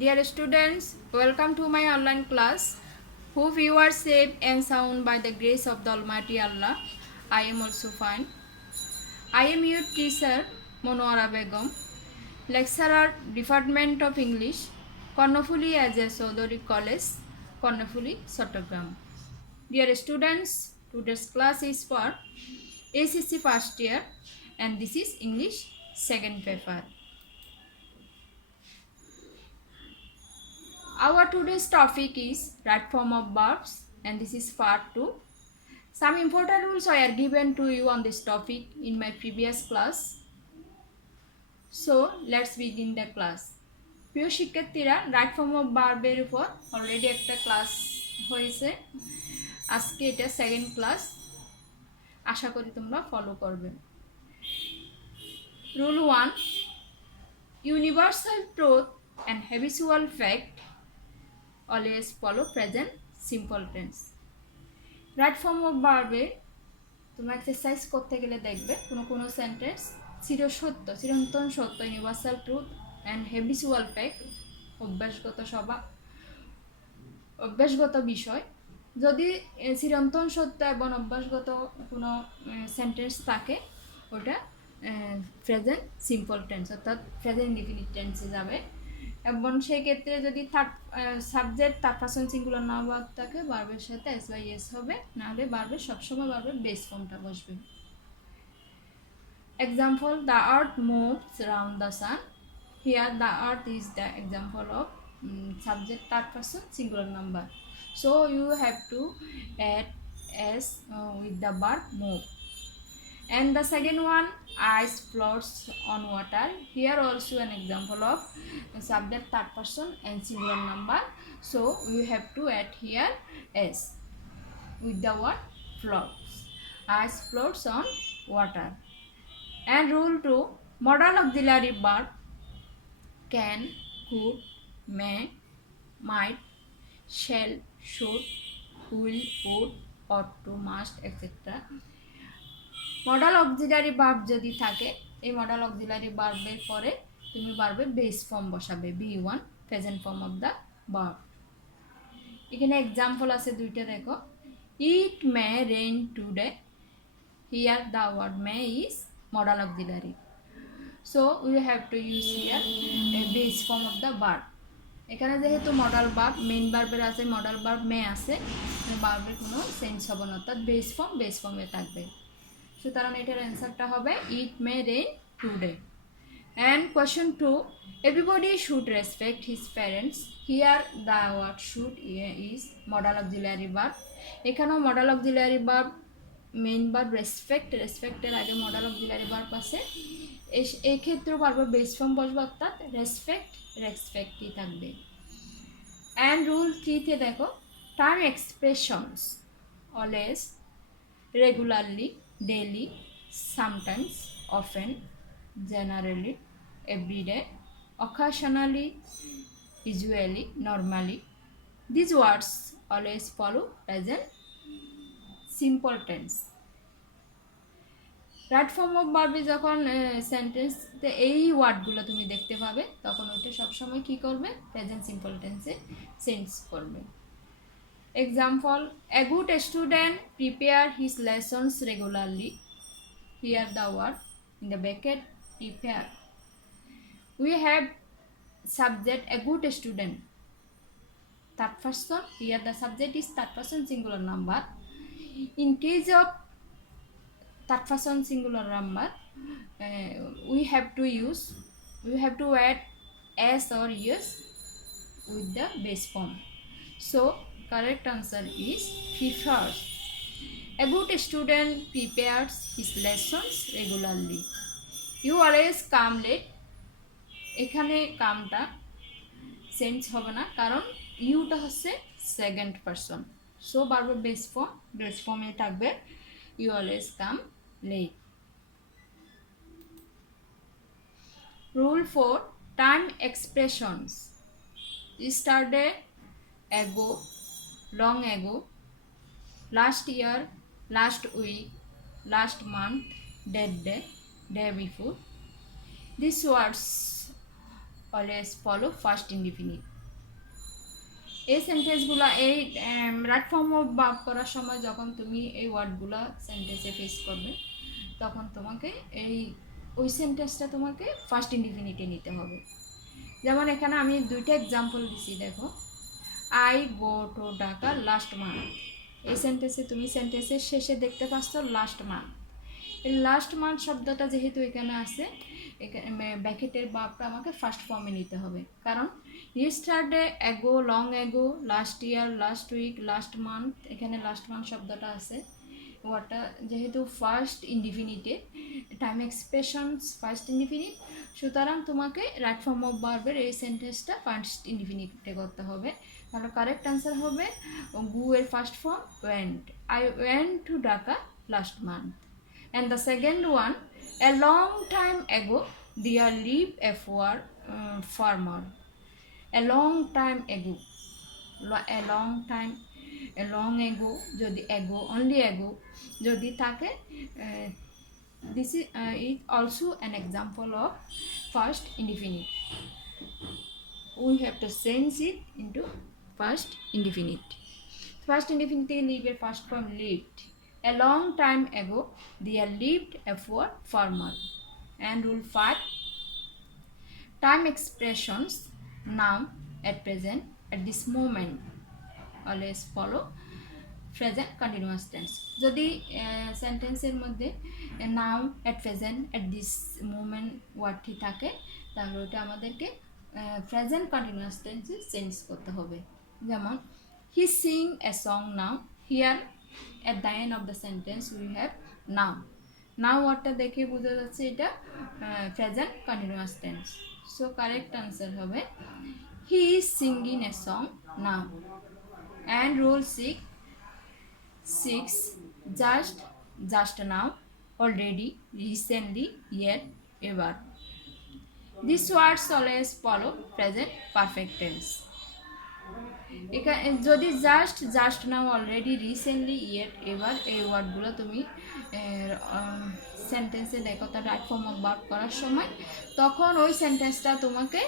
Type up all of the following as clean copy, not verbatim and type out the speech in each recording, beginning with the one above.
Dear students, welcome to my online class. Hope you are safe and sound by the grace of the Almighty Allah. I am also fine. I am your teacher, Monora Begum, lecturer, Department of English, Konnafuli as a Sodori College, Konnafuli, Sotogram. Dear students, today's class is for ACC first year and this is English second paper. Our today's topic is right form of verbs and this is part 2. Some important rules are given to you on this topic in my previous class. So let's begin the class. প্রিয় শিক্ষার্থীরা right form of ভার্বের উপর অলরেডি একটা ক্লাস হয়েছে। আজকে এটা second class, আশা করি তোমরা ফলো করবে। Rule 1, universal truth and habitual fact always follow present simple tense. Right form of ভার্বে তোমরা এক্সারসাইজ করতে গেলে দেখবে কোনো সেন্টেন্স চিরন্তন সত্য universal truth and habitual fact অভ্যাসগত বিষয়। যদি চিরন্তন সত্য এবং অভ্যাসগত কোনো সেন্টেন্স থাকে ওটা প্রেজেন্ট সিম্পল টেন্স অর্থাৎ প্রেজেন্ট ইনডিফিনিট টেন্সে যাবে। এবং সেই ক্ষেত্রে যদি subject third person singular number থাকে ভার্বের সাথে এস বাই এস হবে, নাহলে ভার্বের সবসময় ভার্বের বেস ফর্মটা বসবে। Example, the earth moves around the sun. Here the earth is the example of subject third person singular number, so you have to add s with the verb move. And the second one, ice floats on water. Here also an example of subject third person and singular number, so you have to add here s with the word floats. Ice floats on water. And rule 2, modal auxiliary verb can, could, may, might, shall, should, will, would, ought to, must, etc. Modal auxiliary verb যদি থাকে, এই modal auxiliary ভার্বের পরে তুমি ভার্বের base form বসাবে, B1 present form of the verb. এখানে example আছে দুইটা, দেখো। It may rain today. Here the word may is modal auxiliary, so we have to use here base form of the verb. এখানে যেহেতু modal verb main ভার্বের আছে, modal verb মে আছে, ভার্বের কোনো চেঞ্জ হবে না, অর্থাৎ বেস ফর্মে থাকবে। সুতরাং এটার অ্যান্সারটা হবে it may rain today. And question 2, everybody should respect his parents. Here the word should is modal auxiliary verb. এখানেও modal auxiliary verb main verb রেসপেক্টের আগে মডাল অক্সিলারি ভার্ব আছে, এই ক্ষেত্রেও পারবো বেস ফর্ম বসবে, অর্থাৎ রেসপেক্টই থাকবে। অ্যান্ড রুল 3-তে দেখো, term expressions always, regularly, daily, sometimes, often, generally, everyday, occasionally, usually, normally. These words always follow present simple tense. Right form of ভার্বে যখন সেন্টেন্সে এই ওয়ার্ডগুলো তুমি দেখতে পাবে, তখন ওটা সবসময় কী করবে, প্রেজেন্ট সিম্পল টেন্সে চেঞ্জ করবে। Example, a good student prepare his lessons regularly. Here the word in the bracket prepare. We have subject a good student. Third person, here the subject is third person singular number. In case of third person singular number, we have to add s or yes with the base form. So correct answer is prepares. A good student prepares his lessons regularly. You always come late. এখানে কামটা চেঞ্জ হবে না, কারণ ইউটা হচ্ছে second person, so ভার্বের base ফর্মে থাকবে you always come late. Rule 4, time expressions, yesterday, ago, long ago, last year, last week, last month, that day, day before. These words always follow first indefinite. এই সেন্টেন্সগুলো এই right form of verb করার সময় যখন তুমি এই ওয়ার্ডগুলো সেন্টেন্সে ফেস করবে তখন তোমাকে ওই সেন্টেন্সটা তোমাকে ফার্স্ট ইনডিফিনিটে নিতে হবে। যেমন এখানে আমি দুইটা এক্সাম্পল দিছি, দেখো, I go to Dhaka last month. এই সেন্টেন্সে তুমি সেন্টেন্সের শেষে দেখতে পাচ্ছ লাস্ট মান্থ। এই লাস্ট মান্থ শব্দটা যেহেতু এখানে আছে, এখানে ব্র্যাকেটের ভার্বটা আমাকে ফার্স্ট ফর্মে নিতে হবে, কারণ yesterday, ago, long ago, last year, last week, last month, এখানে লাস্ট মান্থ শব্দটা আছে। ওয়ার্ডটা যেহেতু ফার্স্ট ইনডিফিনিটে, টাইম এক্সপ্রেশনস ফার্স্ট ইনডিফিনিট, সুতরাং তোমাকে রাইট ফর্ম অফ ভার্বের এই সেন্টেন্সটা ফার্স্ট ইনডিফিনিটে করতে হবে। তাহলে কারেক্ট অ্যান্সার হবে গো এর first form went. I went to Dhaka last month. And the second one, a long time ago there lived a poor farmer. A long time ago, a long time, a long ago, যদি ago, only ago যদি থাকে, this is it also an example of first indefinite. We have to change it into first indefinite. First indefinite live a first form lived. A long time ago there lived a poor farmer. And rule 5, time expressions now, at present, at this moment always follow present continuous tense. যদি সেন্টেন্সের মধ্যে নাও, at present, at this moment ওয়ার্ডটি থাকে তাহলে ওটা আমাদেরকে present continuous টেন্সে চেঞ্জ করতে হবে। যেমন he sing a song now, here at the end of the sentence we have now. Now ওয়ার্ডটা দেখে বোঝা যাচ্ছে এটা present continuous tense. So correct answer হবে he is singing a song now. And rule 6, just now, already, recently, yet, ever. These words always follow present perfect tense. যদি just now, already, recently, yet, ever এই ওয়ার্ডগুলো তুমি সেন্টেন্সে দেখো তার right form of verb করার সময়, তখন ওই সেন্টেন্সটা তোমাকে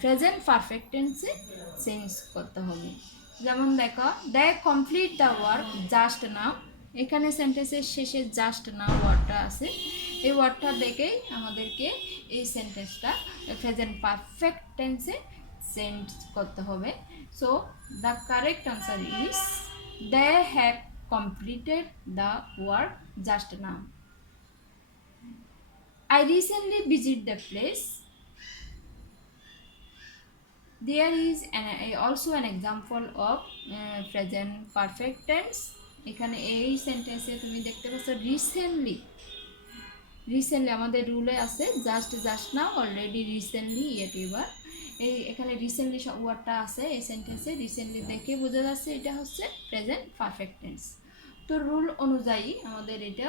প্রেজেন্ট পারফেক্ট টেন্সে চেঞ্জ করতে হবে। যেমন দেখো, they complete the work just now. এখানে সেন্টেন্সের শেষে জাস্ট নাও ওয়ার্ডটা আছে, এই ওয়ার্ডটা দেখেই আমাদেরকে এই সেন্টেন্সটা প্রেজেন্ট পারফেক্ট টেন্সে চেঞ্জ করতে হবে। So the correct answer is they have completed the work just now. I recently visited the place. There is also an example of present perfect tense. এখানে এই সেন্টেন্সে তুমি দেখতে পাচ্ছ রিসেন্টলি আমাদের রুলে আছে just now, already, recently, yet, ever. এখানে রিসেন্টলি ওয়ার্ডটা আছে এই সেন্টেন্সে, রিসেন্টলি দেখে বোঝা যাচ্ছে এটা হচ্ছে প্রেজেন্ট পারফেক্ট টেন্স। তো রুল অনুযায়ী আমাদের এটা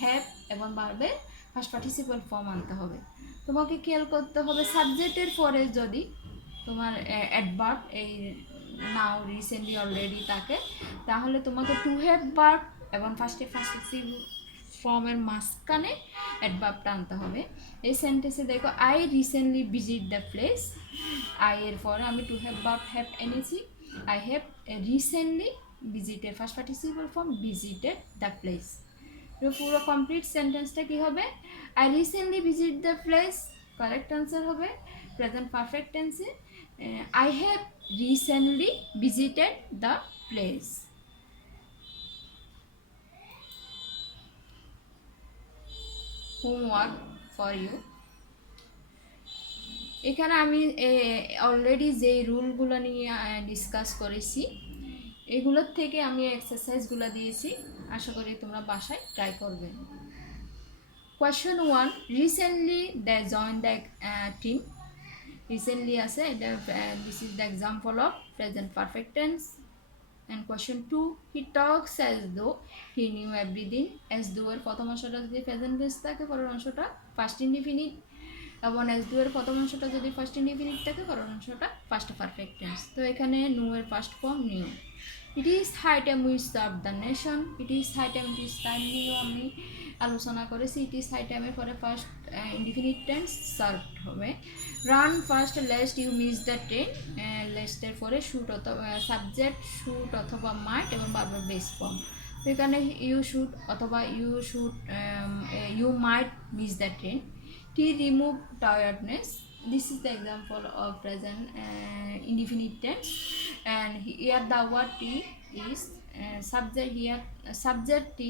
হ্যাভ এবং ভার্বের ফার্স্ট পার্টিসিপাল ফর্ম আনতে হবে। তোমাকে খেয়াল করতে হবে সাবজেক্টের পরে যদি তোমার অ্যাডভার্ব এই নাও, রিসেন্টলি, অলরেডি থাকে, তাহলে তোমাকে টু হ্যাভ ভার্ব এবং ফার্স্ট ফর্মের মাঝখানে অ্যাডভার্বটা আনতে হবে। এই সেন্টেন্সে দেখো, I recently visit the place, I এর পরে আমি টু হ্যাভ ভার্ব হ্যাভ এনেছি, I have recently visited, first participle form visited the place. পুরো কমপ্লিট সেন্টেন্সটা কি হবে, I recently visit the place, correct answer হবে প্রেজেন্ট পারফেক্ট টেন্সে I have recently visited the place. Homework for you, এখানে আমি অলরেডি যে রুলগুলো নিয়ে ডিসকাস করেছি এগুলোর থেকে আমি এক্সারসাইজগুলো দিয়েছি, আশা করি তোমরা বাসায় ট্রাই করবে। Question 1, recently they join the team. Recently আছে, এটা this is the example of present perfect tense. And question 2, he talks as though he knew everything. as though এর প্রথম অংশটা যদি প্রেজেন্ট টেন্স থাকে, পরের অংশটা ফার্স্ট ইনডিফিনিট, এবং as though এর প্রথম অংশটা যদি ফার্স্ট ইনডিফিনিট থাকে, পরের অংশটা ফার্স্ট পারফেক্ট টেন্স। তো এখানে নো এর first form new. It is high time we serve the nation. It is high time, it is time নিয়েও আমি আলোচনা করেছি। ইট ইজ হাই টাইমের পরে ফার্স্ট ইনডিফিনিট টেন্স সার্ভ হবে। Run first lest you miss the train, লেস্টের পরে should অথবা সাবজেক্ট শুট অথবা মাইট এবং বারবার বেস ফর্ম। তো এখানে ইউ শুট অথবা you might miss the train. To remove tiredness, this is the example of present indefinite tense, and here the word T is subject. Here subject T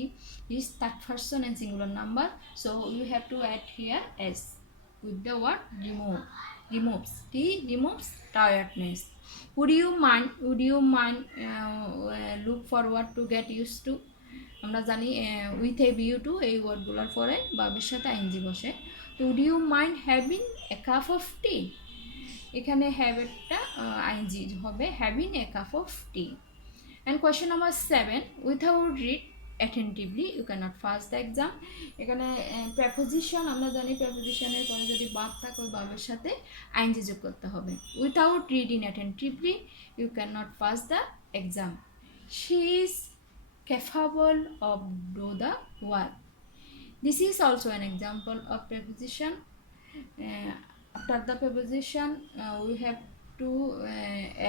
is third person and singular number, so you have to add here s with the word remove. Removes, T removes tiredness. Would you mind look forward to get used to, আমরা জানি with a view to এই ওয়ার্ডগুলোর পরে বাবের সাথে ING বসে। তো would you mind having a cup of tea, এখানে হ্যাভেরটা আইনজি হবে having a cup of tea. And question number 7, without read attentively you cannot pass the exam. এখানে প্রেপোজিশন আমরা জানি, প্রেপোজিশনের পরে যদি বাদ থাকে ওই বাবের সাথে আইনজি যোগ করতে হবে। Without reading attentively you can not pass the exam. She is capable of do the work. This is also an example of preposition. After the preposition we have to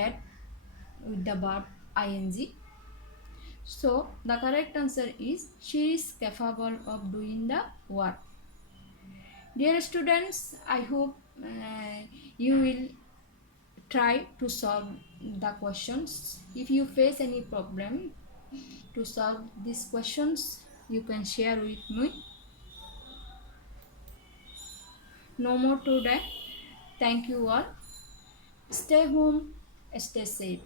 add with the verb ing. So the correct answer is she is capable of doing the work. Dear students, I hope you will try to solve the questions. If you face any problem to solve these questions, you can share with me. No more today. Thank you all. Stay home, stay safe.